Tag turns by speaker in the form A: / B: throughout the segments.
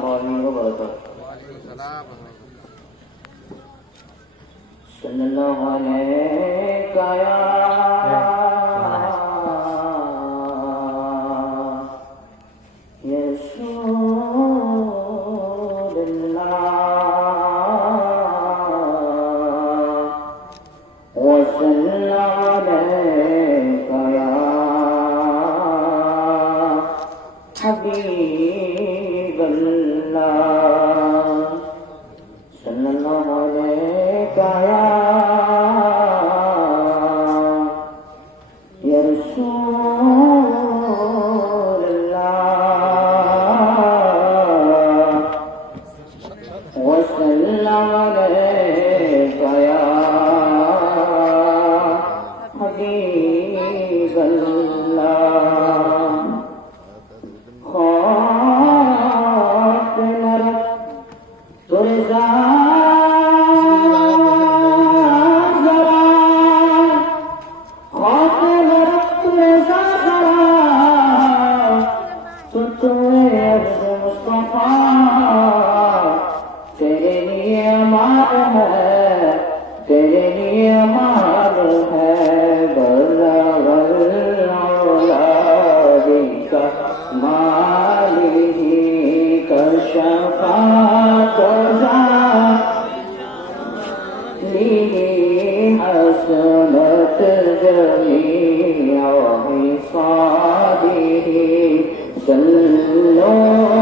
A: पियो सुना न कयान सुबी Bye. अमार है तेरे लिए अमार है बल्ला बल्ला का माली कर शफा حسنت جميع حصاده سلوا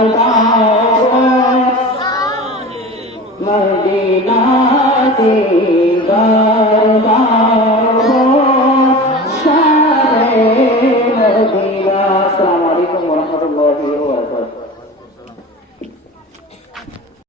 A: Alcohol.